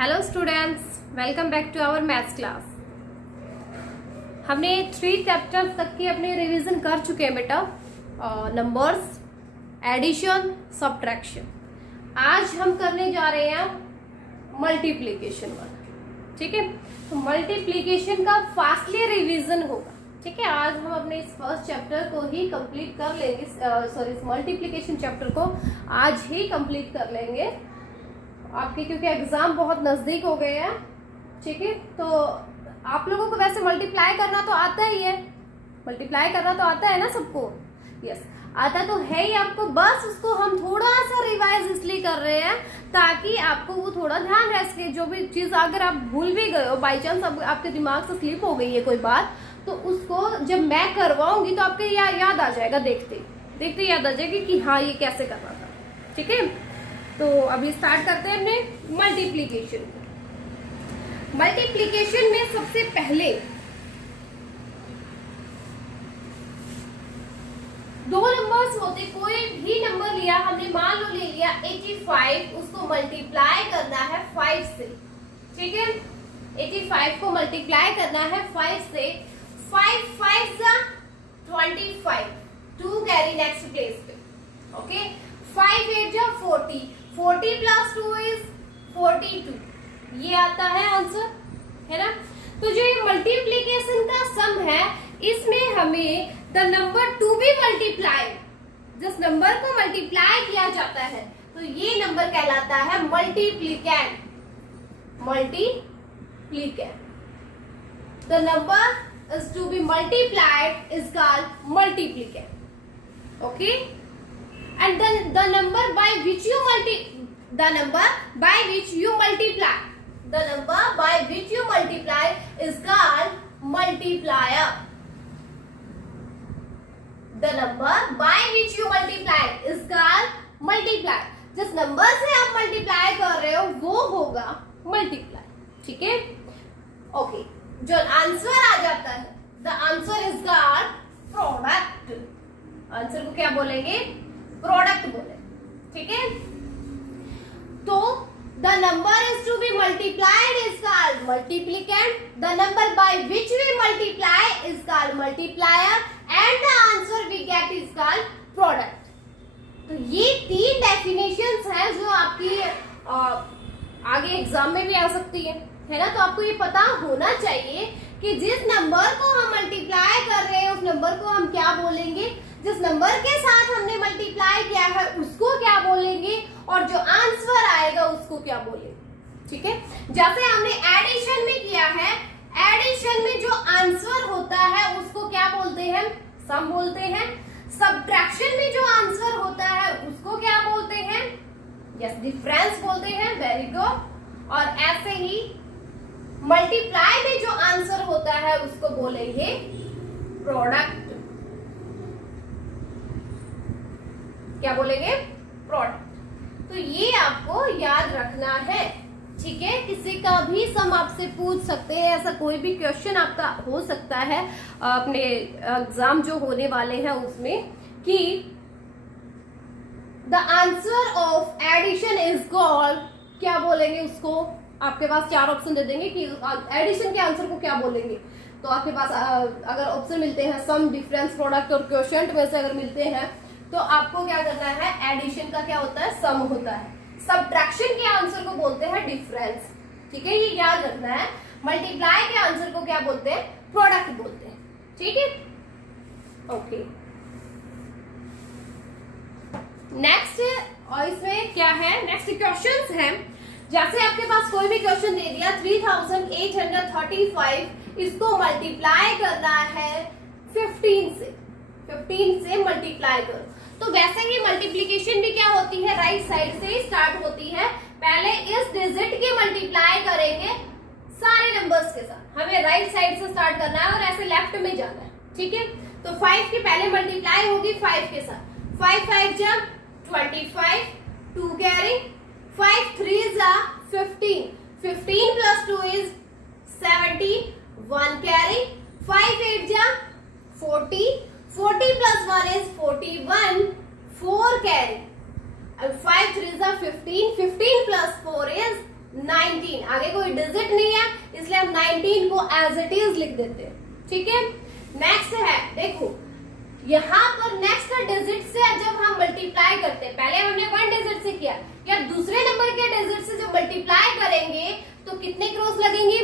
Hello students, welcome back to our maths class. हमने 3 chapters तक की अपने रिवीजन कर चुके हैं बेटा। Numbers, addition, subtraction. आज हम करने जा रहे हैं मल्टीप्लिकेशन वाला। ठीक है, तो मल्टीप्लिकेशन का फास्टली रिवीजन होगा। ठीक है, आज हम अपने इस फर्स्ट चैप्टर को ही कंप्लीट कर लेंगे। इस मल्टीप्लिकेशन चैप्टर को आज ही कंप्लीट कर लेंगे आपके, क्योंकि एग्जाम बहुत नजदीक हो गए हैं। ठीक है, तो आप लोगों को वैसे मल्टीप्लाई करना तो आता ही है, मल्टीप्लाई करना तो आता है ना सबको। यस, आता तो है ही आपको, बस उसको हम थोड़ा सा रिवाइज इसलिए कर रहे हैं ताकि आपको वो थोड़ा ध्यान रह सके। जो भी चीज अगर आप भूल भी गए हो, बाई चांस आपके दिमाग से स्लिप हो गई है कोई बात, तो उसको जब मैं करवाऊंगी तो आपके याद आ जाएगा, देखते देखते याद आ जाएगी कि हाँ ये कैसे करना था। ठीक है, तो अभी स्टार्ट करते हैं अपने मल्टीप्लिकेशन को। मल्टीप्लिकेशन में सबसे पहले दो नंबर्स होते, कोई भी नंबर लिया हमने, मान लो ले लिया 85, उसको मल्टीप्लाई करना है 5 से। ठीक है, 85 को मल्टीप्लाई करना है 5 से। 5 5 25, 2 कैरी नेक्स्ट प्लेस पे। Okay, 5 8 40, 40 plus 2 is 42। ये आता है आंसर, है ना। तो जो ये मल्टीप्लीकेशन का सम है, इसमें हमें the number to be multiply, जिस नंबर को मल्टीप्लाई किया जाता है, तो ये नंबर कहलाता है multiplicand. Multiplicand, the number is to be multiplied is called multiplicand. Okay, and then the number by which you multiply, the number by which you multiply is called multiplier. The number by which you multiply is called multiplier. जिस number से आप multiply कर रहे हो वो होगा multiply. ठीक है, ओके, जो आंसर आ जाता है, the answer is called product. Answer को क्या बोलेंगे? प्रोडक्ट बोले। ठीक है, तो the number is to be multiplied is called multiplicand, the number by which we multiply is called multiplier, and the answer we get is called product. तो ये 3 definitions हैं जो आपकी आगे एग्जाम में भी आ सकती है ना। तो आपको ये पता होना चाहिए कि जिस नंबर को हम मल्टीप्लाई कर रहे हैं उस नंबर को हम क्या बोलेंगे, जिस नंबर के साथ हमने मल्टीप्लाई किया है उसको क्या बोलेंगे, और जो आंसर आएगा उसको क्या बोलेंगे। ठीक है, जैसे हमने एडिशन में किया है, एडिशन में जो आंसर होता है उसको क्या बोलते हैं? सम बोलते हैं। सब्ट्रैक्शन में जो आंसर होता है उसको क्या बोलते हैं? यस, डिफरेंस बोलते हैं। Very good. और ऐसे ही मल्टीप्लाई में जो आंसर होता है उसको बोलेंगे प्रोडक्ट। क्या बोलेंगे? प्रोडक्ट। तो ये आपको याद रखना है। ठीक है, किसी का भी सम आपसे पूछ सकते हैं, ऐसा कोई भी क्वेश्चन आपका हो सकता है अपने एग्जाम जो होने वाले हैं उसमें, कि the answer of addition is called, क्या बोलेंगे उसको? आपके पास 4 ऑप्शन दे देंगे कि एडिशन के आंसर को क्या बोलेंगे। तो आपके पास अगर ऑप्शन मिलते हैं सम, डिफरेंस, प्रोडक्ट और क्वोशिएंट में से अगर मिलते हैं तो आपको क्या करना है? एडिशन का क्या होता है? सम होता है। सब्ट्रैक्शन के आंसर को बोलते हैं डिफरेंस। ठीक है, ये याद रखना है। मल्टीप्लाई के आंसर को क्या बोलते हैं? प्रोडक्ट बोलते हैं। ठीक है, ओके। नेक्स्ट, और इसमें क्या है? नेक्स्ट क्वेश्चंस हैं। जैसे आपके पास कोई भी क्वेश्चन दे दिया 3835, इसको मल्टीप्लाई करना है 15 से। 15 से मल्टीप्लाई करो। तो वैसे ही मल्टीप्लिकेशन भी क्या होती है? राइट साइड से ही स्टार्ट होती है। पहले इस डिजिट की मल्टीप्लाई करेंगे सारे नंबर्स के साथ। हमें राइट साइड से स्टार्ट करना है और ऐसे लेफ्ट में जाना है। ठीक है, तो 5 की पहले मल्टीप्लाई होगी 5 के साथ। 5 5 25, 2 carry, 5 3 15, 15 plus 2 is 70, 1 carry, 5 8 40, 40 plus 1 is 41, 4 carry, and 5 3 15, 15 plus 4 is 19, आगे कोई डिजिट नहीं है इसलिए हम 19 को एज इट इज लिख देते हैं, ठीक है। नेक्स्ट है, देखो यहाँ पर नेक्स्ट डिजिट से जब हम मल्टीप्लाई करते हैं, पहले हमने 1 डिजिट से किया, या दूसरे नंबर के डिजिट से जब मल्टीप्लाई करेंगे तो कितने क्रॉस लगेंगे?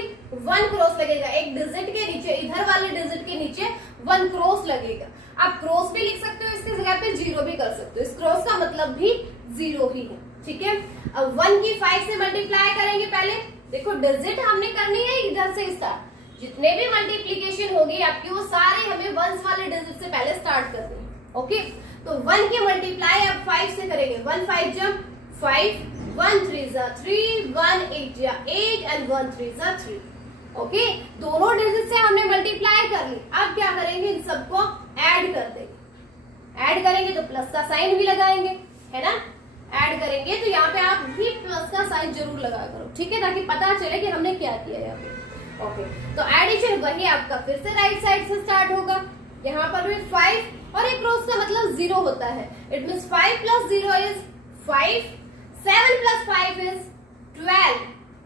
1 क्रॉस लगेगा। एक डिजिट के नीचे, इधर वाले डिजिट के नीचे 1 क्रॉस लगेगा। आप क्रॉस भी लिख सकते हो, इसकी जगह पे 0 भी कर सकते हो, इस क्रॉस का मतलब भी 0 ही है, ठीक है। अब 1 की 5 से मल्टीप्लाई करेंगे, पहले देखो डिजिट हमने करनी है इधर से स्टार्ट, जितने भी मल्टीप्लीकेशन होगी आपकी वो सारे हमें 1s वाले डिजिट से पहले स्टार्ट करनी है, ओके। तो 1 की मल्टीप्लाई अब 5 से करेंगे, 1 5 जब 5, 1 3 जा 3, 1 8 जा 8 एंड 1 3 जा 3, ओके। दोनों डिजिट से हमने मल्टीप्लाई कर ली। अब क्या करेंगे? इन सबको ऐड कर देंगे। ऐड करेंगे तो प्लस का साइन भी लगाएंगे, है ना। ऐड करेंगे तो यहाँ पे आप भी प्लस का साइन जरूर लगा करो, ठीक है, ताकि पता चले कि हमने क्या किया यहाँ पे, ओके। तो एडिशन वही आपका फिर से राइट साइड से स्टार्ट होगा। यहाँ पर भी 5 और एक क्रॉस का मतलब 0 होता है। It means 5 plus 0 is 5, 7 plus 5 is 12।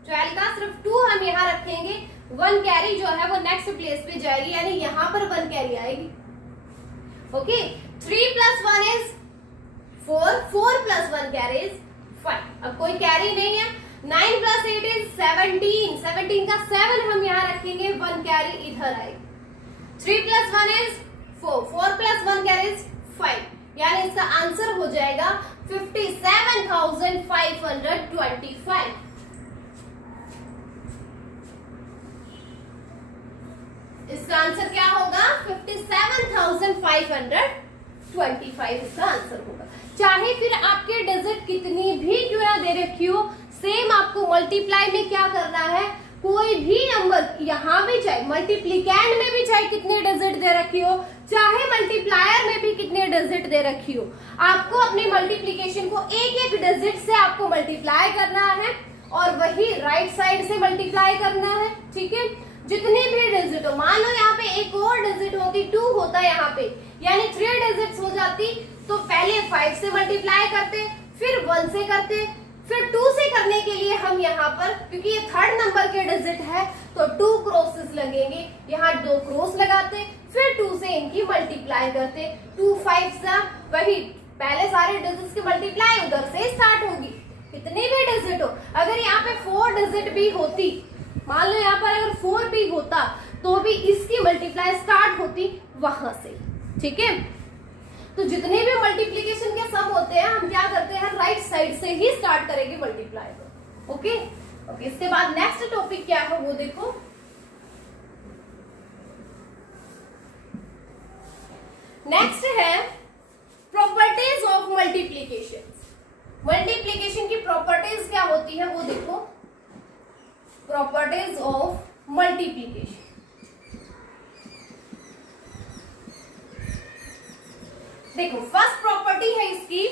12 का सिर्फ 2 हम यहाँ रखेंगे, 1 कैरी जो है वो नेक्स्ट प्लेस पे जाएगी, यानी यहाँ पर 1 कैरी आएगी, okay. 3 plus 1 is 4, 4 plus 1 carry is 5। अब कोई कैरी नहीं है। 9 प्लस 8 इज 17, 17 का 7 हम यहाँ रखेंगे, 1 कैरी इधर आएगी। 3 plus 1 is 4, 4 plus 1 carry is 5, यानी इसका आंसर हो जाएगा 57,525। इसका आंसर क्या होगा? 57,525 इसका आंसर होगा। चाहे फिर आपके डिजिट कितनी भी क्यों ना दे रखी हो, सेम आपको मल्टीप्लाई में क्या करना है, कोई भी नंबर यहाँ भी चाहे मल्टीप्लिकेंड में भी चाहे कितने डिजिट दे रखी हो, चाहे मल्टीप्लायर में भी कितने डिजिट दे रखी हो, आपको अपने मल्टीप्लिकेशन को एक एक डिजिट से आपको मल्टीप्लाई करना है और वही राइट साइड से मल्टीप्लाई करना है, ठीक है। जितनी भी डिजिट हो, मान लो यहाँ पे एक और डिजिट होती, 2 होता है यहाँ पे, यानी 3 डिजिट्स हो जाती, तो पहले 5 से मल्टीप्लाई करते, फिर 1 से करते, फिर 2 से करने के लिए हम यहाँ पर, क्योंकि ये 3rd नंबर के डिजिट है तो 2 क्रॉसेस लगेंगे, यहाँ 2 क्रॉस लगाते, फिर 2 से इनकी मल्टीप्लाई करते। 2 5 सा वही पहले सारे डिजिट्स की मल्टीप्लाई उधर से स्टार्ट होगी, कितनी भी डिजिट हो। अगर यहाँ पे 4 डिजिट भी होती, मान लो यहाँ पर अगर 4 भी होता तो भी इसकी मल्टीप्लाई स्टार्ट होती वहां से, ठीक है। तो जितने भी मल्टीप्लीकेशन के सम होते हैं हम क्या करते हैं, राइट साइड से ही स्टार्ट करेंगे मल्टीप्लाई को, ओके। इसके बाद नेक्स्ट टॉपिक क्या है वो देखो। नेक्स्ट है प्रॉपर्टीज ऑफ मल्टीप्लीकेशन। मल्टीप्लीकेशन की प्रॉपर्टीज क्या होती है वो देखो। प्रॉपर्टीज ऑफ मल्टीप्लीकेशन, देखो फर्स्ट प्रॉपर्टी है इसकी,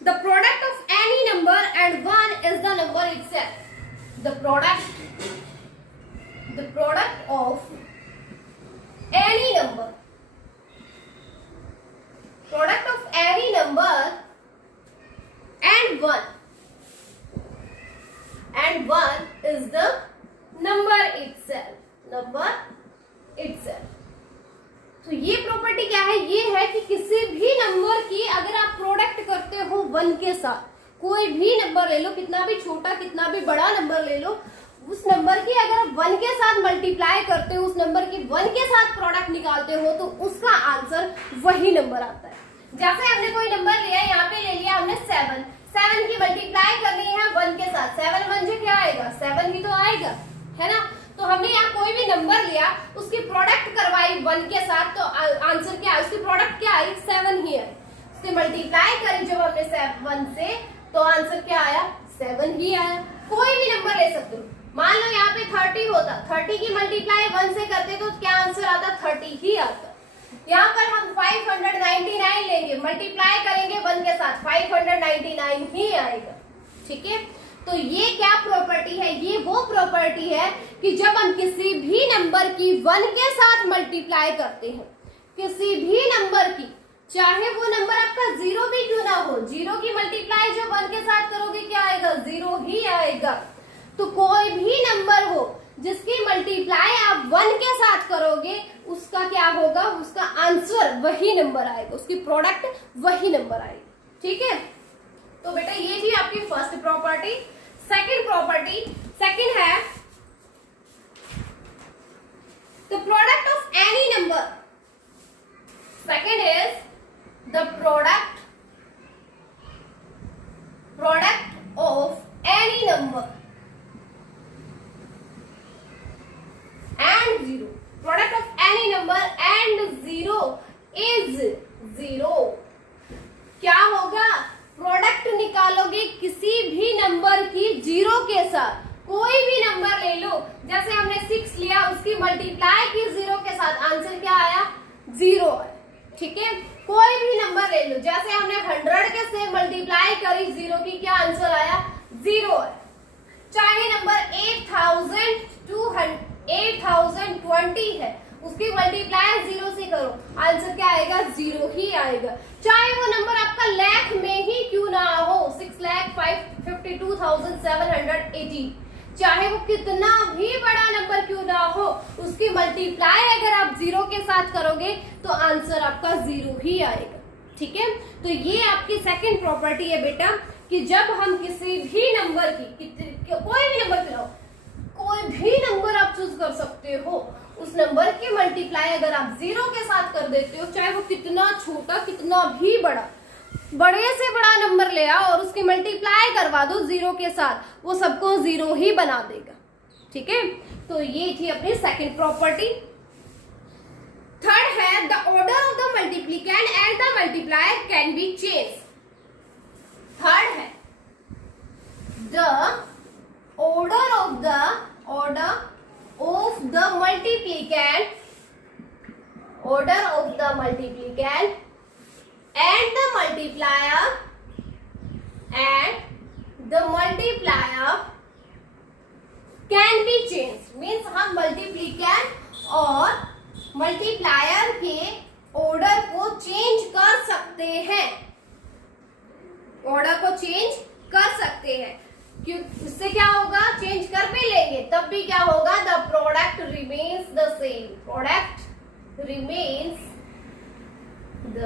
the product of any number and 1 is the number itself. The product of any number, product of any number and 1 is the number itself, तो ये प्रॉपर्टी क्या है, ये है कि किसी भी नंबर की अगर आप प्रोडक्ट करते हो 1 के साथ, कोई भी नंबर ले लो, कितना भी छोटा कितना भी बड़ा नंबर ले लो, उस नंबर की अगर आप 1 के साथ मल्टीप्लाई करते हो, उस नंबर की 1 के साथ प्रोडक्ट निकालते हो, तो उसका आंसर वही नंबर आता है। जैसे हमने कोई नंबर लिया, यहाँ पे ले लिया हमने 7 की मल्टीप्लाई करनी है 1 के साथ, 7 1 जो क्या आएगा, 7 ही तो आएगा, है ना। तो हमने यहाँ कोई भी नंबर लिया, उसकी प्रोडक्ट करवाई 1 के साथ, तो आंसर क्या है, उसकी प्रोडक्ट क्या आई, 7 ही आई। उसकी मल्टीप्लाई करी जब हमने 1 से, तो आंसर क्या आया, 7 ही आया। कोई भी नंबर ले सकते हो, मान लो यहाँ पे 30 होता, 30 की मल्टीप्लाई 1 से करते तो क्या आंसर आता, 30 ही आता। यहाँ पर हम 599 लेंगे, मल्टीप्लाई करेंगे 1 के साथ, 599 ही आएगा, ठीक है। तो ये क्या प्रॉपर्टी है, ये वो प्रॉपर्टी है कि जब हम किसी भी नंबर की 1 के साथ मल्टीप्लाई करते हैं, किसी भी नंबर की, चाहे वो नंबर आपका 0 भी क्यों ना हो, 0 की मल्टीप्लाई जब 1 के साथ करोगे क्या आएगा, 0 ही आएगा। तो कोई भी नंबर हो जिसकी मल्टीप्लाई आप 1 के साथ करोगे, उसका क्या होगा, उसका आंसर वही नंबर आएगा, उसकी प्रोडक्ट वही नंबर आएगी। ठीक है, तो बेटा ये थी आपकी first property. Second property, second है the product of any number. Second is the product of any number and 0. Product of any number and 0 is 0. क्या होगा, प्रोडक्ट निकालोगे किसी भी नंबर की 0 के साथ। कोई भी नंबर ले लो, जैसे हमने 6 लिया, उसकी मल्टीप्लाई की 0 के साथ, आंसर क्या आया, 0 है। ठीक है, कोई भी नंबर ले लो, जैसे हमने 100 के से मल्टीप्लाई करी 0 की, क्या आंसर आया, 0 है। चाहे नंबर 8020 है, उसकी मल्टीप्लाई 0 से करो, आंसर क्या आएगा, 0 ही आएगा। चाहे वो नंबर आपका लाख में ही क्यों ना हो, 6,52,780, चाहे वो कितना भी बड़ा नंबर क्यों ना हो, उसकी मल्टीप्लाई अगर आप 0 के साथ करोगे तो आंसर आपका 0 ही आएगा। ठीक है, तो ये आपकी सेकंड प्रॉपर्टी है बेटा, कि जब हम किसी भी नंबर की, कोई भी नंबर क्यों ना हो, कोई भी नंबर आप चूज कर सकते हो, उस नंबर की मल्टीप्लाई अगर आप 0 के साथ कर देते हो, चाहे वो कितना छोटा कितना भी बड़ा, बड़े से बड़ा नंबर ले आओ और उसकी मल्टीप्लाई करवा दो 0 के साथ, वो सबको 0 ही बना देगा। ठीक है, तो ये थी अपनी सेकंड प्रॉपर्टी। थर्ड है the order of the multiplicand and the multiplier can be change. Third है the order of the multiplicand and the multiplier can be changed। Means हम मल्टीप्लिकेंड और मल्टीप्लायर के ऑर्डर को चेंज कर सकते हैं, order को चेंज कर सकते हैं। क्यों, इससे क्या होगा, चेंज कर भी लेंगे तब भी क्या होगा, the product remains the same, product remains the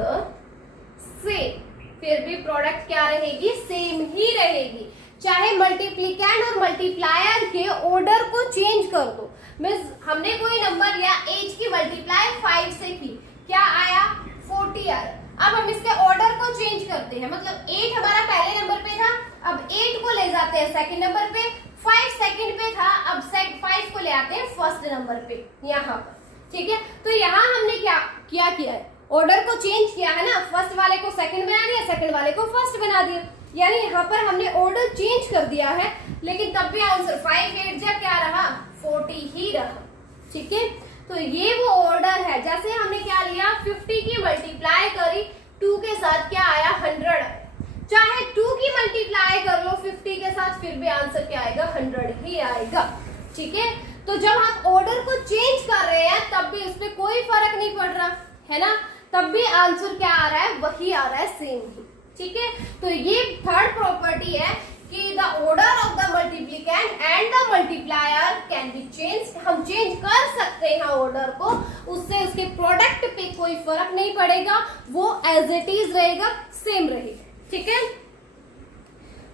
same, फिर भी प्रोडक्ट क्या रहेगी, सेम ही रहेगी। चाहे मल्टीप्लिकेंड और मल्टीप्लायर के ऑर्डर को चेंज कर दो। मीन्स हमने कोई नंबर लिया, 8 की मल्टीप्लाई 5 से की, क्या आया, 40 आया। अब हम इसके ऑर्डर को चेंज करते हैं, मतलब 8 हमारा पहले नंबर पे था, अब 8 को ले जाते हैं सेकंड नंबर पे, 5 सेकंड पे था, अब 5 को ले आते हैं फर्स्ट नंबर पे, यहाँ पर। ठीक है, तो यहाँ हमने क्या किया है, ऑर्डर को चेंज किया है ना, फर्स्ट वाले को सेकंड बना दिया, सेकंड वाले को फर्स्ट बना दिया, यानी यहाँ पर हमने ऑर्डर चेंज कर दिया है, लेकिन तब भी आंसर 5 8 जा क्या रहा, 40 ही रहा। ठीक है, तो ये वो ऑर्डर है। जैसे हमने क्या लिया, 50 की मल्टीप्लाई करी 2 के साथ, क्या आया, 100। चाहे 2 की मल्टीप्लाई कर लो 50 के साथ, फिर भी आंसर क्या आएगा, 100 ही आएगा। ठीक है, तो जब हम ऑर्डर को चेंज कर रहे हैं तब भी उसमें कोई फर्क नहीं पड़ रहा है ना, तब भी आंसर क्या आ रहा है, वही आ रहा है, सेम ही। ठीक है, तो ये थर्ड प्रॉपर्टी है कि the order of the multiplicand and the multiplier can be change. हम चेंज कर सकते हैं ऑर्डर को, उससे उसके प्रोडक्ट पे कोई फर्क नहीं पड़ेगा, वो एज इट इज रहेगा, सेम रहेगा। ठीक है,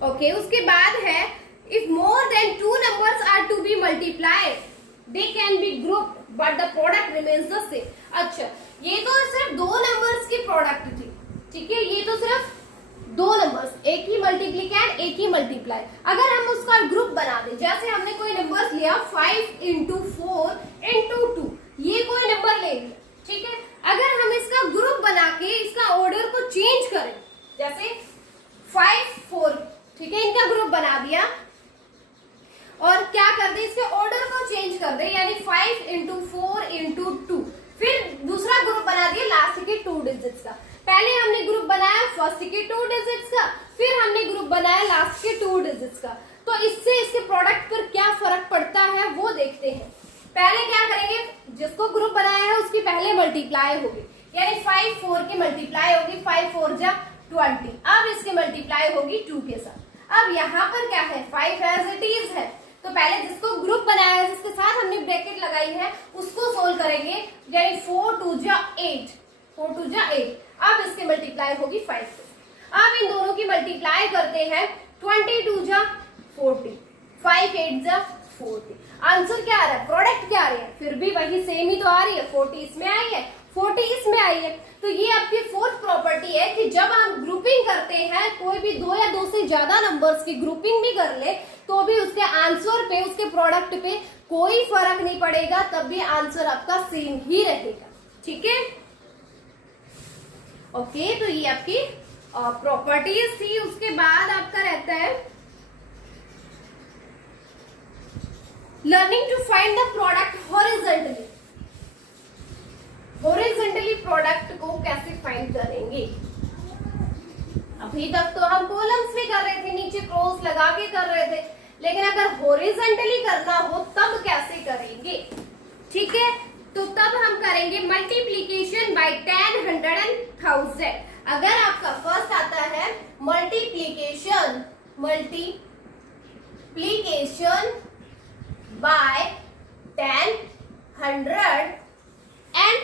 ओके, उसके बाद है if more than 2 numbers are to be multiplied they can be grouped but the product remains the same. अच्छा, ये तो सिर्फ 2 नंबर्स की प्रोडक्ट थी। ठीक है, ये तो सिर्फ 2 नंबर्स, एक ही मल्टीप्लिकेंड एक ही मल्टीप्लाई। अगर हम उसका ग्रुप बना दें, जैसे हमने कोई नंबर लिया 5 × 4 × 2, ये कोई नंबर ले लिया। ठीक है, अगर हम इसका ग्रुप बना के इसका ऑर्डर को चेंज करें, जैसे 5 4, ठीक है, इनका ग्रुप बना दिया और क्या कर दे, इसके ऑर्डर को चेंज कर दे, यानी 5 × 4 × 2, फिर दूसरा ग्रुप बना दिया लास्ट के 2 डिजिट्स का। पहले हमने ग्रुप बनाया फर्स्ट के 2 डिजिट्स का, फिर हमने ग्रुप बनाया लास्ट के 2 डिजिट्स का। तो इससे इसके प्रोडक्ट पर क्या फर्क पड़ता है वो देखते हैं। पहले क्या करेंगे, जिसको ग्रुप बनाया है उसकी पहले मल्टीप्लाई होगी, यानी 5 4 की मल्टीप्लाई होगी, 5 4 जा 20। अब इसकी मल्टीप्लाई होगी 2 के साथ। अब यहाँ पर क्या है, 5 एज इट इज है, तो पहले जिसको ग्रुप बनाया है, जिसके साथ हमने ब्रैकेट लगाई है, उसको सोल्व करेंगे। यानी 4 2 जा 8, 4 2 जा 8। अब इसकी मल्टीप्लाई होगी 5 से। अब इन दोनों की मल्टीप्लाई करते हैं। 22 जा 40, 5 8 जा 40। आंसर क्या आ रहा है, प्रोडक्ट क्या आ रही है, फिर भी वही सेम ही तो आ रही है। 40 इसमें आई है, 40 इसमें आई है। तो ये आपकी फोर्थ प्रॉपर्टी है कि जब हम ग्रुपिंग करते हैं, कोई भी दो या दो से ज्यादा नंबर्स की ग्रुपिंग भी कर ले तो भी उसके आंसर पे, उसके प्रोडक्ट पे कोई फर्क नहीं पड़ेगा, तब भी आंसर आपका सेम ही रहेगा। ठीक है, ओके। तो ये आपकी प्रॉपर्टीज थी। उसके बाद आपका रहता है learning to find the product horizontally. Horizontally product को कैसे फाइंड करेंगे। अभी तक तो हम कॉलम्स में कर रहे थे, नीचे क्रॉस लगा के कर रहे थे, लेकिन अगर हॉरिजॉन्टली करना हो तब कैसे करेंगे। ठीक है, तो तब हम करेंगे मल्टीप्लीकेशन बाय 10, 100 एंड 1000। अगर आपका फर्स्ट आता है मल्टीप्लीकेशन, मल्टीप्लीकेशन बाय 10, 100 एंड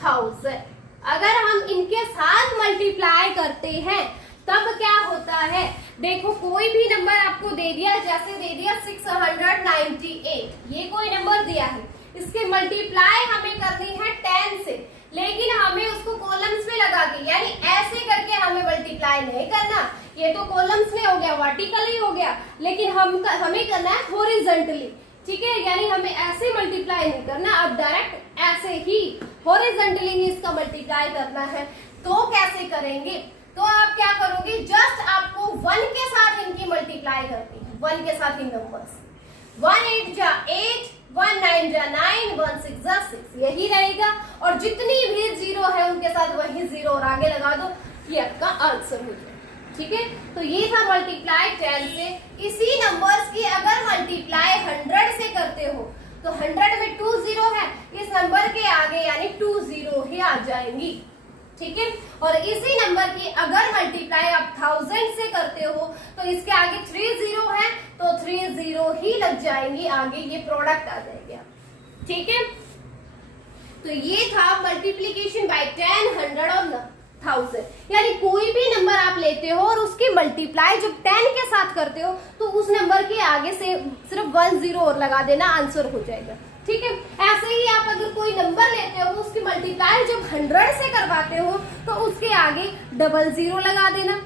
1000। अगर हम इनके साथ मल्टीप्लाई करते हैं तब क्या होता है, देखो कोई भी नंबर आपको दे दिया, जैसे दे दिया 698, ये कोई नंबर दिया है, इसके मल्टीप्लाई हमें करनी है 10 से, लेकिन हमें उसको कॉलम्स में लगा के, यानी ऐसे करके हमें मल्टीप्लाई नहीं करना। ये तो कॉलम्स में हो गया, वर्टिकली हो गया, लेकिन हमें करना है हॉरिजॉन्टली। ठीक है, यानी हमें ऐसे मल्टीप्लाई नहीं करना, अब डायरेक्ट ऐसे ही हॉरिजॉन्टली ही इसका मल्टीप्लाई करना है। तो कैसे करेंगे, तो आप क्या करोगे, जस्ट आपको 1 के साथ इनकी मल्टीप्लाई करनी है, 1 के साथ इन नंबर्स। 1 8 जा 8, 1 9 जा 9, 1 6 जा 6, यही रहेगा। और जितनी भी जीरो है उनके साथ वही जीरो और आगे लगा दो, ये आपका आंसर हो जाए। ठीक है, तो ये था मल्टीप्लाई 10 से। इसी नंबर्स की अगर मल्टीप्लाई 100 से करते हो तो 100 में 2 जीरो है, इस नंबर के आगे यानी 2 जीरो ही आ जाएंगी। ठीक है, और इसी नंबर की अगर मल्टीप्लाई आप 1000 से करते हो तो इसके आगे 3 जीरो है, तो 3 जीरो ही लग जाएंगी आगे, ये प्रोडक्ट आ जाएगा। ठीक है, तो ये था मल्टीप्लीकेशन बाय 10, 100 और 1000। यानी कोई भी नंबर आप लेते हो और उसकी मल्टीप्लाई जब 10 के साथ करते हो तो उस नंबर के आगे से सिर्फ 1 जीरो और लगा देना, आंसर हो जाएगा। ठीक है, ऐसे ही आप अगर कोई नंबर लेते हो, उसकी मल्टीप्लाई जब 100 से करवाते हो तो उसके आगे 00 लगा देना।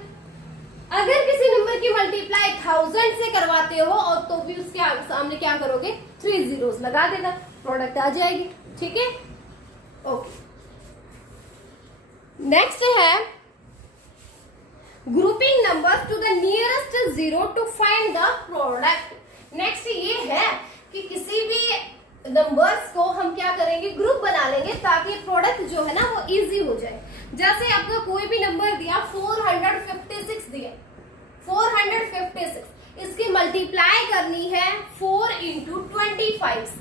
अगर किसी नंबर की मल्टीप्लाई 1000 से करवाते हो और तो भी उसके सामने क्या करोगे, 3 जीरोस लगा देना, प्रोडक्ट आ जाएगी। ठीक है, ओके। नेक्स्ट है grouping numbers to the nearest zero to find the product. Next ये है कि किसी भी नंबर्स को हम क्या करेंगे, ग्रुप बना लेंगे ताकि प्रोडक्ट जो है ना वो इजी हो जाए। जैसे आपका कोई भी नंबर दिया 456 दिया, 456, इसकी मल्टीप्लाई करनी है 4 इंटू 25 से,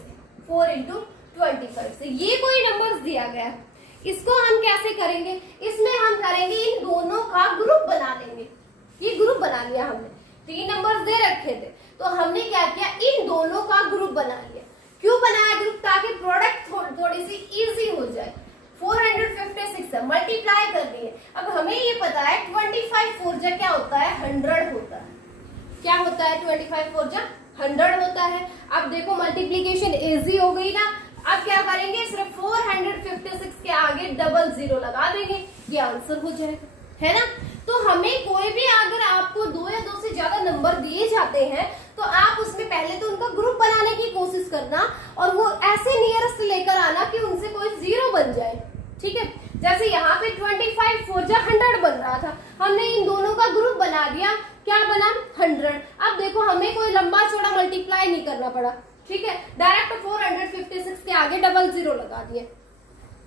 4 इंटू 25 से। ये कोई नंबर्स दिया गया है, इसको हम कैसे करेंगे, इसमें हम करेंगे इन दोनों का ग्रुप बना लेंगे। ये ग्रुप बना लिया हमने, 3 नंबर्स दे रखे थे तो हमने क्या किया, इन दोनों का ग्रुप बना लिया। क्यों बनाया ग्रुप, ताकि प्रोडक्ट थोड़ी सी इजी हो जाए। 456 है, मल्टीप्लाई करनी है। अब हमें ये पता है 25 4 जा क्या होता है, 100 होता है। क्या होता है 25 4 जा 100 होता है। अब देखो मल्टीप्लीकेशन इजी हो गई ना। अब क्या करेंगे, सिर्फ 456 के आगे 00 लगा देंगे, ये आंसर हो जाएगा, है ना। तो हमें कोई भी अगर आपको 2 या 2 से ज्यादा नंबर दिए जाते हैं तो आप उसमें पहले तो उनका ग्रुप बनाने की कोशिश करना और वो ऐसे नियरेस्ट लेकर आना कि उनसे कोई जीरो बन जाए। ठीक है, जैसे यहाँ पे 25 4 जा 100 बन रहा था, हमने इन दोनों का ग्रुप बना दिया, क्या बना 100। अब देखो हमें कोई लंबा चौड़ा मल्टीप्लाई नहीं करना पड़ा। ठीक है, डायरेक्ट 456 के आगे 00 लगा दिए।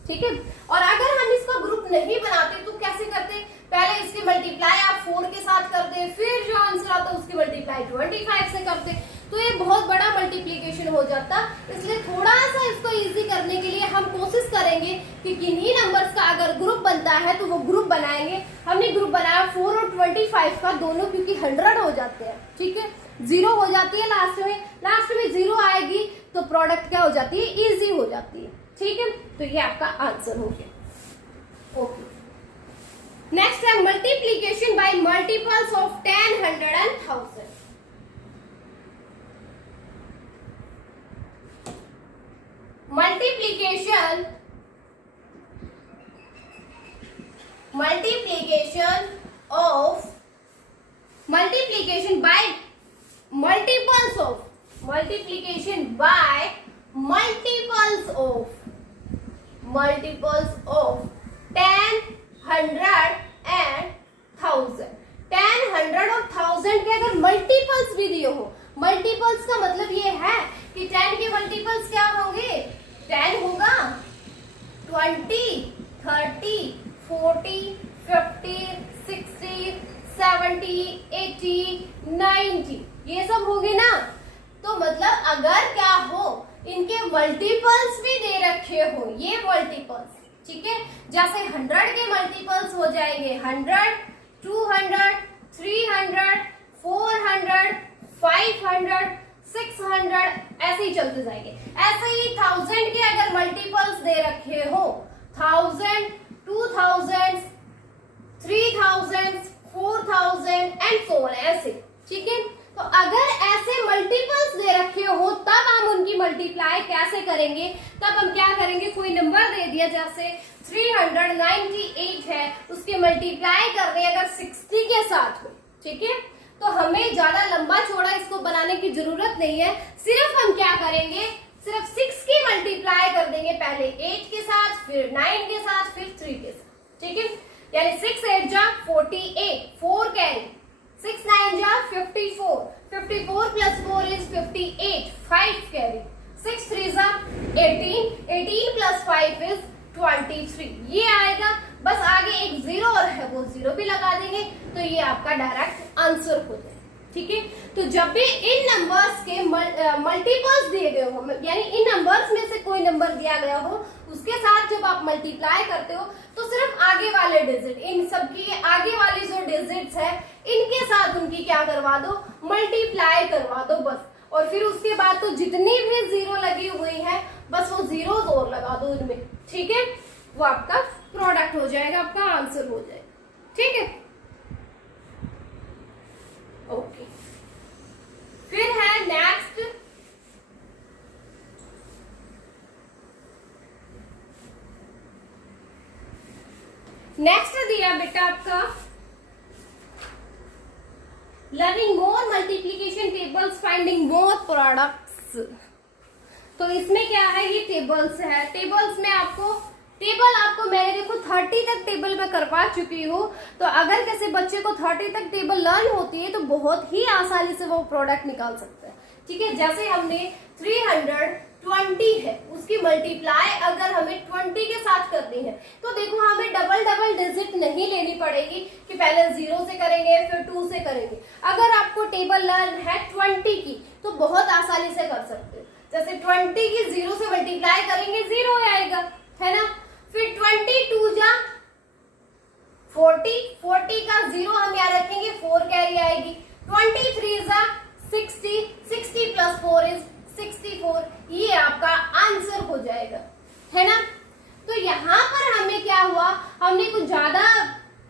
ठीक है, और अगर हम इसका ग्रुप नहीं बनाते तो कैसे करते, पहले इसकी मल्टीप्लाई आप 4 के साथ करते, फिर जो आंसर आता उसकी मल्टीप्लाई 25 से करते, तो ये बहुत बड़ा मल्टीप्लीकेशन हो जाता। इसलिए थोड़ा सा इसको इजी करने के लिए हम कोशिश करेंगे कि किन्हीं नंबर्स का अगर ग्रुप बनता है तो वो ग्रुप बनाएंगे। हमने ग्रुप बनाया 4 और 25 का दोनों, क्योंकि 100 हो जाते हैं, ठीक है। 0 हो जाती है लास्ट में 0 आएगी तो प्रोडक्ट क्या हो जाती है, इजी हो जाती है, ठीक है। तो ये आपका आंसर हो गया। ओके, नेक्स्ट है multiplication bye multiples of 10, 100 and 1000। multiplication of multiplication by multiples of 10, 100 and 1000। 10, 100 और 1000 के अगर मल्टीपल्स भी दिए हो, मल्टीपल्स का मतलब ये है कि 10 के मल्टीपल्स क्या होंगे, 10 होगा 20, 30, 40, 50, 60, 70, 80, 90, ये सब होंगे ना। तो मतलब अगर क्या हो, इनके मल्टीपल्स भी दे रखे हो, ये मल्टीपल्स, ठीक है। जैसे 100 के मल्टीपल्स हो जाएंगे 100, 200, 300, 400, 500, 600, ऐसे ही चलते जाएंगे। ऐसे ही 1000 के अगर मल्टीपल्स दे रखे हो 1000, 2000, 3000, 4000 एंड सो ऑन, ऐसे, ठीक है। तो अगर ऐसे मल्टीपल्स दे रखे हो तब हम उनकी मल्टीप्लाई कैसे करेंगे, तब हम क्या करेंगे, कोई नंबर दे दिया, जैसे 398 है, उसकी मल्टीप्लाई कर रहे हैं अगर 60 के साथ में, ठीक है। तो हमें ज्यादा लंबा चौड़ा इसको बनाने की जरूरत नहीं है, सिर्फ हम क्या करेंगे, सिर्फ 6 की मल्टीप्लाई कर देंगे, पहले 8 के साथ, फिर 9 के साथ, फिर 3 के साथ, ठीक है। यानी 6 8 जा 48, 4 कैरी, 6 9 जा 54, 54 प्लस 4 इज 58, 5 कैरी, 6 3 जा 18, 18 प्लस 5 इज 23, ये आएगा। बस आगे एक 0 और है, वो 0 भी लगा देंगे, तो ये आपका डायरेक्ट आंसर हो जाए, ठीक है। तो जब भी इन नंबर्स के मल्टीपल्स दिए गए हो, यानी इन नंबर्स में से कोई नंबर दिया गया हो, उसके साथ जब आप मल्टीप्लाई करते हो तो सिर्फ आगे वाले डिजिट, इन सबकी आगे वाली जो डिजिट्स है इनके साथ उनकी क्या करवा दो, मल्टीप्लाई करवा दो बस। और फिर उसके बाद तो जितनी भी 0 लगी हुई है बस वो 0 और लगा दो उनमें, ठीक है। वो आपका प्रोडक्ट हो जाएगा, आपका आंसर हो जाएगा, ठीक है। ओके, फिर है नेक्स्ट दिया बेटा आपका learning more multiplication tables, finding more products. तो इसमें क्या है, ये टेबल्स है। टेबल्स में आपको मैंने देखो 30 तक टेबल में करवा चुकी हूँ। तो अगर किसी बच्चे को 30 तक टेबल लर्न होती है तो बहुत ही आसानी से वो प्रोडक्ट निकाल सकता है, ठीक है। जैसे हमने 320 है, उसकी मल्टीप्लाई अगर हमें 20 के साथ करनी है तो देखो हमें डबल डिजिट नहीं लेनी पड़ेगी कि पहले 0 से करेंगे फिर 2 से करेंगे। अगर आपको टेबल लर्न है 20 की तो बहुत आसानी से कर सकते हो। जैसे 20 की 0 से मल्टीप्लाई करेंगे 0 आएगा, है ना। फिर 22 जा 40 का 0 हम यहाँ रखेंगे, 4 कैरी आएगी। 23 जा 60 प्लस 4 इज 64, ये आपका आंसर हो जाएगा, है ना। तो यहाँ पर हमें क्या हुआ, हमने कुछ ज्यादा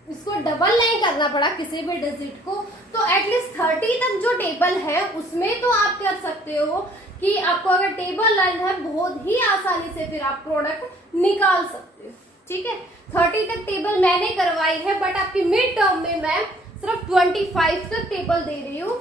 इसको डबल नहीं करना पड़ा किसी भी डिजिट को। तो एटलीस्ट 30 तक जो टेबल है उसमें तो आप कर सकते हो कि आपको अगर टेबल लर्न है बहुत ही आसानी से फिर आप प्रोडक्ट निकाल सकते हो, ठीक है। 30 तक टेबल मैंने करवाई है, बट आपकी मिड टर्म में मैं सिर्फ 25 तक टेबल दे रही हूँ,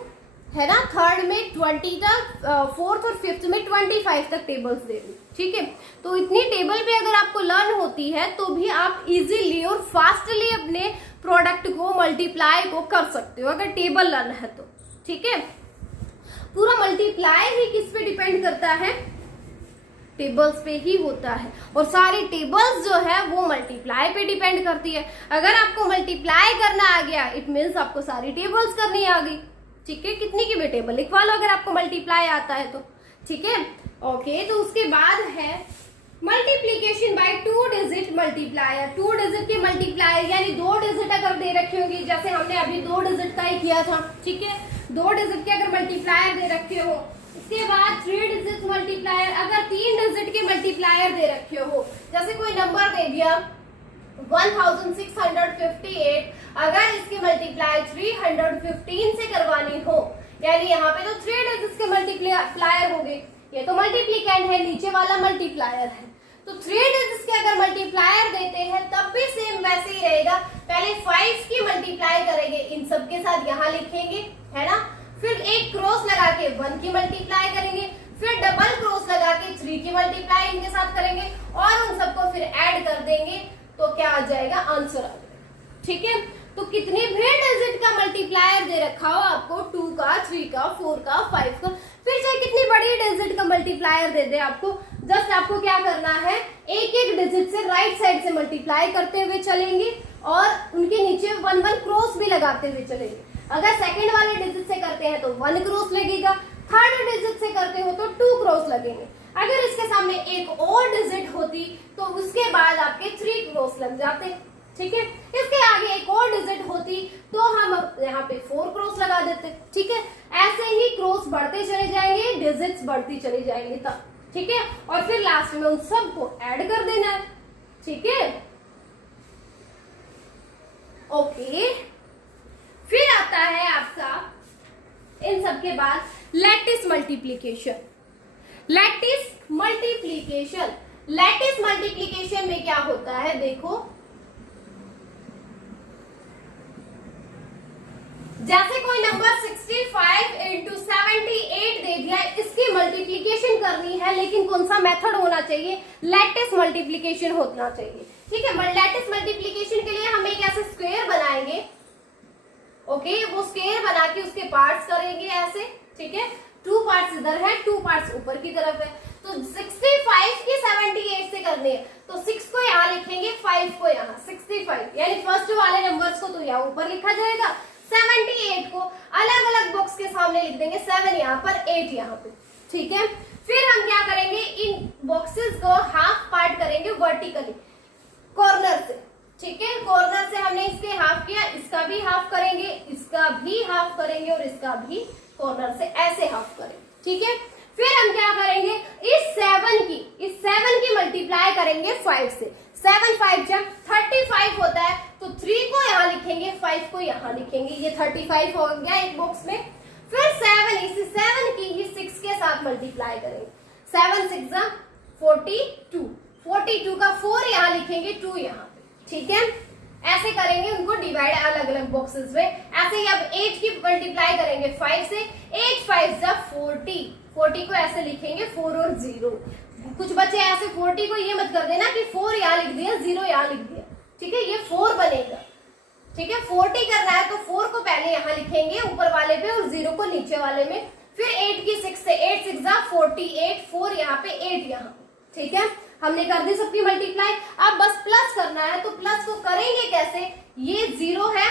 है ना। थर्ड में 20 तक, फोर्थ और फिफ्थ में 25 तक टेबल्स दे रही हूँ, ठीक है। तो इतनी टेबल पे अगर आपको लर्न होती है तो भी आप इजीली और फास्टली अपने प्रोडक्ट को मल्टीप्लाई को कर सकते हो अगर टेबल लर्न है तो, ठीक है। पूरा मल्टीप्लाई ही किस पे डिपेंड करता है, टेबल्स पे ही होता है। और सारी टेबल्स जो है वो मल्टीप्लाई पे डिपेंड करती है। अगर आपको मल्टीप्लाई करना आ गया इट मीन्स आपको सारी टेबल्स करनी आ गई, ठीक है। कितनी की भी टेबल लिखवा लो अगर आपको मल्टीप्लाई आता है तो, ठीक है। ओके, तो उसके बाद है multiplication bye 2 digit multiplier, 2 digit के मल्टीप्लायर यानी 2 डिजिट अगर दे रखे होंगे, जैसे हमने अभी 2 डिजिट का ही किया था, ठीक है, 2 डिजिट के अगर मल्टीप्लायर दे रखे हो, उसके बाद 3 डिजिट मल्टीप्लायर, अगर 3 डिजिट के मल्टीप्लायर दे रखे हो, जैसे कोई नंबर दे दिया 1658, अगर इसके मल्टीप्लाई 315 से करवानी हो, यानी यहाँ पे तो 3 डिजिट्स के मल्टीप्लायर हो गए, ये तो मल्टीप्लिकेंड है, नीचे वाला मल्टीप्लायर है, तो 3 डिजिट्स के अगर मल्टीप्लायर देते हैं तब भी सेम वैसे ही रहेगा, पहले 5 की मल्टीप्लाई करेंगे, इन सब के साथ यहाँ लिखेंगे, है ना, फिर एक क्रॉस लगा के 1 की मल्टीप्लाई करेंगे, फिर डबल क्रॉस लगा के 3 की मल्टीप्लाई इनके साथ करेंगे और उन सबको फिर ऐड कर देंगे, तो क्या आ जाएगा, आंसर आ जाएगा, ठीक है। तो कितने भी डिजिट का मल्टीप्लायर दे रखा हो आपको, 2 का, 3 का, 4 का, 5 का, फिर चाहे कितनी बड़ी डिजिट का मल्टीप्लायर दे दे आपको, जस्ट आपको क्या करना है, एक एक डिजिट से राइट साइड से मल्टीप्लाई करते हुए चलेंगे और उनके नीचे 1 क्रॉस भी लगाते हुए चलेंगे। अगर सेकंड वाले डिजिट से करते हैं तो 1 क्रॉस लगेगा, थर्ड डिजिट से करते हो तो 2 क्रॉस लगेंगे, अगर इसके सामने एक और डिजिट होती तो उसके बाद आपके 3 क्रॉस लग जाते, ठीक है। इसके आगे एक और डिजिट होती तो हम यहाँ पे 4 क्रॉस लगा देते, ठीक है। ऐसे ही क्रॉस बढ़ते चले जाएंगे, डिजिट्स बढ़ती चली जाएंगी तब, ठीक है, और फिर लास्ट में उन सबको ऐड कर देना है, ठीक है, ओके। फिर आता है आपका इन सब के बाद lattice multiplication. Lattice multiplication, lattice multiplication में क्या होता है, देखो जैसे कोई नंबर 65 into 78 दे दिया, इसकी मल्टीप्लिकेशन करनी है, लेकिन कौन सा मेथड होना चाहिए, लैटिस मल्टीप्लिकेशन होना चाहिए, ठीक है। लैटिस मल्टीप्लिकेशन के लिए हम एक ऐसे स्क्वायर बनाएंगे, ओके, वो स्क्वायर बना के उसके पार्ट्स करेंगे ऐसे, ठीक है, 2 पार्ट्स इधर है, 2 पार्ट्स ऊपर की तरफ है, तो 65 की 78 से करनी है, तो 6 को यहाँ लिखेंगे, 5 को यहाँ, 65 यानी फर्स्ट वाले नंबर्स को तो यहाँ ऊपर लिखा जाएगा, 78 को अलग अलग बॉक्स के सामने लिख देंगे, 7 यहाँ पर, 8 यहाँ पे, ठीक है। फिर हम क्या करेंगे, इन बॉक्सेस को हाफ पार्ट करेंगे वर्टिकली, कॉर्नर से, ठीक है, कॉर्नर से हमने इसके हाफ किया, इसका भी हाफ करेंगे, इसका भी हाफ करेंगे और इसका भी कॉर्नर से ऐसे हाफ करेंगे, ठीक है। फिर हम क्या करेंगे, इस 7 की मल्टीप्लाई करेंगे 5 से, 7 5 जब 35 होता है तो 3 को यहाँ लिखेंगे, 5 को यहाँ लिखेंगे, ये 35 हो गया एक बॉक्स में। फिर 7, इसी 7 की ही 6 के साथ मल्टीप्लाई करेंगे, 7 6 42, 42 का 4 यहाँ लिखेंगे, 2 यहाँ पे, ठीक है। ऐसे करेंगे, उनको डिवाइड अलग अलग बॉक्सेस में। ऐसे ही अब 8 की मल्टीप्लाई करेंगे 5 से, 8 5 40, 40 को ऐसे लिखेंगे 4 और 0। कुछ बच्चे ऐसे 40 को ये मत कर देना कि 4 यहाँ लिख दिया, 0 यहाँ लिख दिया, ठीक है, ये 4 बनेगा, ठीक है। 40 करना है तो 4 को पहले यहाँ लिखेंगे ऊपर वाले पे और 0 को नीचे वाले में। फिर 8 की 6 से, 8 6 48, 4 यहाँ पे, 8 यहाँ, ठीक है। हमने कर दी सबकी मल्टीप्लाई। अब बस प्लस करना है, तो प्लस को करेंगे कैसे, ये 0 है,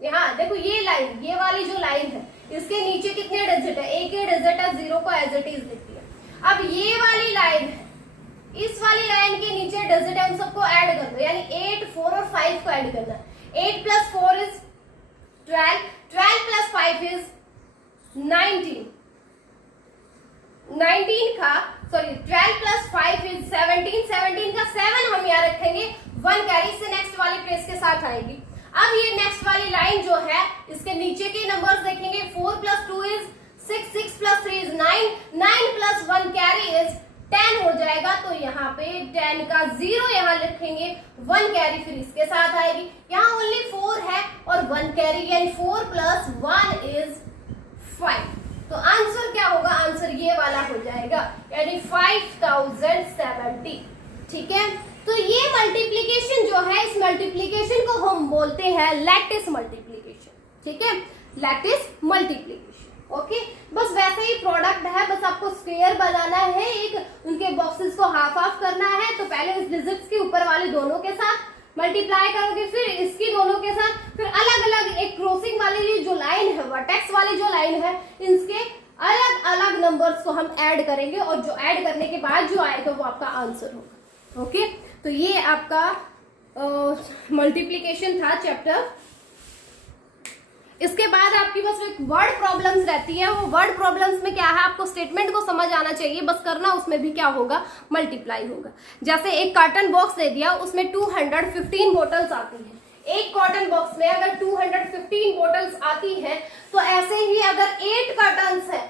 यहाँ देखो ये लाइन, ये वाली जो लाइन है, इसके नीचे कितने डिजिट है, एक ही डिजिट है, 0 को एज इट इज लिख दिया। अब ये वाली लाइन है, इस वाली लाइन के नीचे डिजिट है, उन सबको ऐड कर दो, यानी 8 4 और 5 को ऐड करना है। 8 + 4 इज 12, 12 + 5 इज 19, 19 का सॉरी 12 + 5 इज 17, 17 का 7 हम यहाँ रखेंगे, 1 कैरी से नेक्स्ट वाली प्लेस के साथ आएगी। अब ये नेक्स्ट वाली लाइन जो है, इसके नीचे के नंबर्स देखेंगे, 4 + 2 इज 6, 6 + 3 इज 9, 9 + 1 कैरी इज 10 हो जाएगा। तो यहाँ पे 10 का 0 यहाँ लिखेंगे, 1 कैरी फिर इसके साथ आएगी। यहाँ ओनली 4 है और 1 कैरी, यानी 4 + 1 इज 5। तो आंसर क्या होगा, आंसर ये वाला हो जाएगा, यानी 5070, ठीक है। तो ये मल्टीप्लिकेशन जो है, इस मल्टीप्लिकेशन को हम बोलते हैं लैटिस मल्टीप्लिकेशन, ठीक है, लैटिस मल्टीप्लिकेशन, ओके। बस वैसे ही प्रोडक्ट है, बस आपको स्क्वायर बनाना है, एक उनके बॉक्सेस को हाफ हाफ करना है। तो पहले इस डिजिट्स के ऊपर वाले दोनों के साथ मल्टीप्लाई करोगे, फिर इसकी दोनों के साथ, फिर अलग अलग एक क्रॉसिंग वाली जो लाइन है, वर्टेक्स वाली जो लाइन है, इसके अलग अलग नंबर्स को हम ऐड करेंगे और जो ऐड करने के बाद जो आएगा वो आपका आंसर होगा, ओके, तो ये आपका मल्टीप्लीकेशन था चैप्टर। इसके बाद आपकी बस एक वर्ड प्रॉब्लम्स रहती है। वो वर्ड प्रॉब्लम्स में क्या है, आपको स्टेटमेंट को समझ आना चाहिए, बस करना उसमें भी क्या होगा, मल्टीप्लाई होगा। जैसे एक कार्टन बॉक्स दे दिया, उसमें 215 बोटल्स आती है। एक कॉटन बॉक्स में अगर 215 बोटल्स आती है, तो ऐसे ही अगर 8 कार्टन्स है,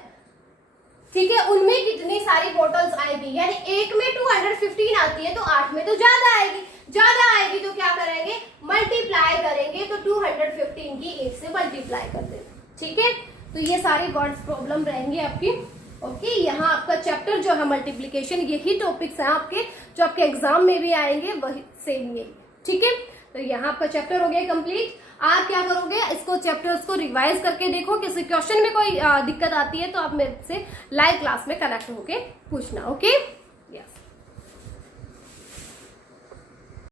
ठीक है, उनमें कितनी सारी बोटल्स आएगी, यानी एक में 215 आती है तो 8 में तो ज्यादा आएगी। ज्यादा आएगी तो क्या करेंगे, मल्टीप्लाई करेंगे, तो 215 की 8 से मल्टीप्लाई कर देना, ठीक है। तो ये सारी वर्ड्स प्रॉब्लम रहेंगी आपकी। ओके, यहाँ आपका चैप्टर जो है मल्टीप्लिकेशन, यही टॉपिक्स हैं आपके जो आपके एग्जाम में भी आएंगे, वही सेम यही, ठीक है। तो यहाँ आपका चैप्टर हो गया कंप्लीट। आप क्या करोगे, इसको चैप्टर्स को रिवाइज करके देखो, किसी क्वेश्चन में कोई दिक्कत आती है तो आप मेरे से लाइव क्लास में कनेक्ट होके पूछना। ओके।